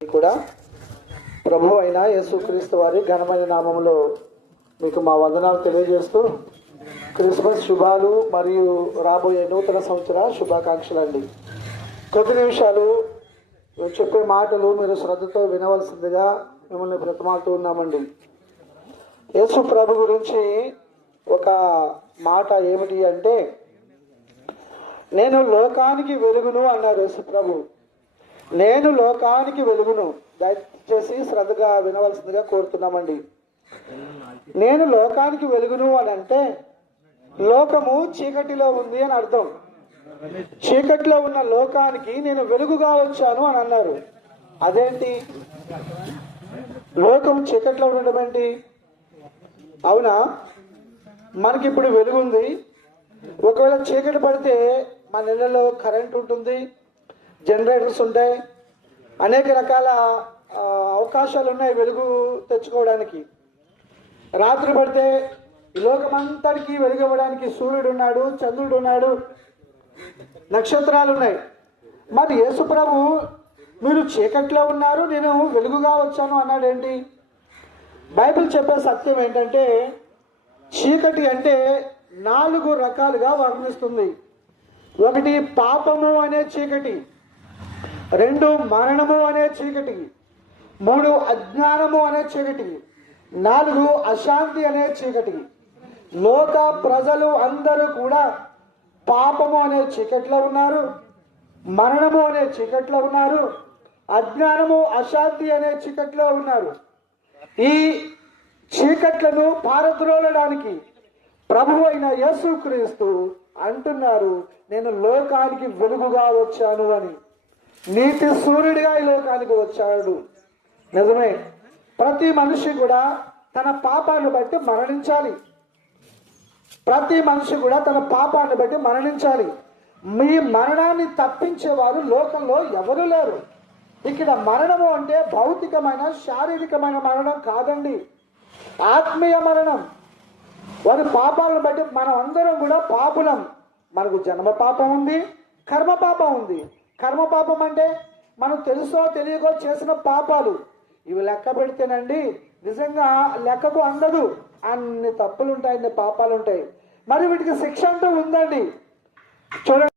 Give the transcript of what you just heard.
కూడా ప్రభు అయిన యేసుక్రీస్తు వారి ఘనమైన నామములో మీకు మా వందనాలు తెలియజేస్తూ క్రిస్మస్ శుభాలు మరియు రాబోయే నూతన సంవత్సర శుభాకాంక్షలు అండి. కొద్ది నిమిషాలు చెప్పే మాటలు మీరు శ్రద్ధతో వినవలసిందిగా మిమ్మల్ని బ్రతమాలుతూ ఉన్నామండి. యేసు ప్రభు గురించి ఒక మాట ఏమిటి అంటే, నేను లోకానికి వెలుగును అన్నారు యేసు ప్రభు. నేను లోకానికి వెలుగును. దయచేసి శ్రద్ధగా వినవలసిందిగా కోరుతున్నామండి. నేను లోకానికి వెలుగును అని అంటే లోకము చీకటిలో ఉంది అని అర్థం. చీకటిలో ఉన్న లోకానికి నేను వెలుగుగా వచ్చాను అని అన్నారు. అదేంటి, లోకం చీకటిలో ఉండడం ఏంటి? అవునా, మనకి ఇప్పుడు వెలుగుంది. ఒకవేళ చీకటి పడితే మన ఇళ్లలో కరెంట్ ఉంటుంది, జనరేటర్స్ ఉంటాయి, అనేక రకాల అవకాశాలు ఉన్నాయి వెలుగు తెచ్చుకోవడానికి. రాత్రి పడితే ఈ లోకమంతటికి వెలుగు ఇవ్వడానికి సూర్యుడు ఉన్నాడు, చంద్రుడు ఉన్నాడు, నక్షత్రాలు ఉన్నాయి. మరి యేసు ప్రభు మీరు చీకట్లో ఉన్నారు, నేను వెలుగుగా వచ్చాను అన్నాడేంటి? బైబిల్ చెప్పే సత్యం ఏంటంటే, చీకటి అంటే 4 రకాలుగా వర్ణిస్తుంది. 1 పాపము అనే చీకటి, 2 మరణము అనే చీకటి, 3 అజ్ఞానము అనే చీకటి, 4 అశాంతి అనే చీకటి. లోక ప్రజలు అందరూ కూడా పాపము అనే చీకట్లో ఉన్నారు, మరణము అనే చీకట్లో ఉన్నారు, అజ్ఞానము అశాంతి అనే చీకట్లో ఉన్నారు. ఈ చీకట్లను పారద్రోలడానికి ప్రభు అయిన యేసుక్రీస్తు అంటున్నారు, నేను లోకానికి వెలుగుగా వచ్చాను అని. నీతి సూర్యుడిగా ఈ లోకానికి వచ్చాడు. నిజమే, ప్రతి మనిషి కూడా తన పాపాన్ని బట్టి మరణించాలి. ప్రతి మనిషి కూడా తన పాపాన్ని బట్టి మరణించాలి. మీ మరణాన్ని తప్పించేవారు లోకంలో ఎవరు లేరు. ఇక్కడ మరణము అంటే భౌతికమైన శారీరకమైన మరణం కాదండి, ఆత్మీయ మరణం. వారి పాపాలను బట్టి మనం అందరం కూడా పాపులం. మనకు జన్మ పాపం ఉంది, కర్మ పాపం ఉంది. కర్మ పాపం అంటే మనం తెలుసో తెలియకో చేసిన పాపాలు. ఇవి లెక్క పెడితేనండి నిజంగా లెక్కకు అందదు, అన్ని తప్పులు ఉంటాయి, అన్ని పాపాలు ఉంటాయి. మరి వీటికి శిక్ష అంటూ ఉందండి. చూడండి.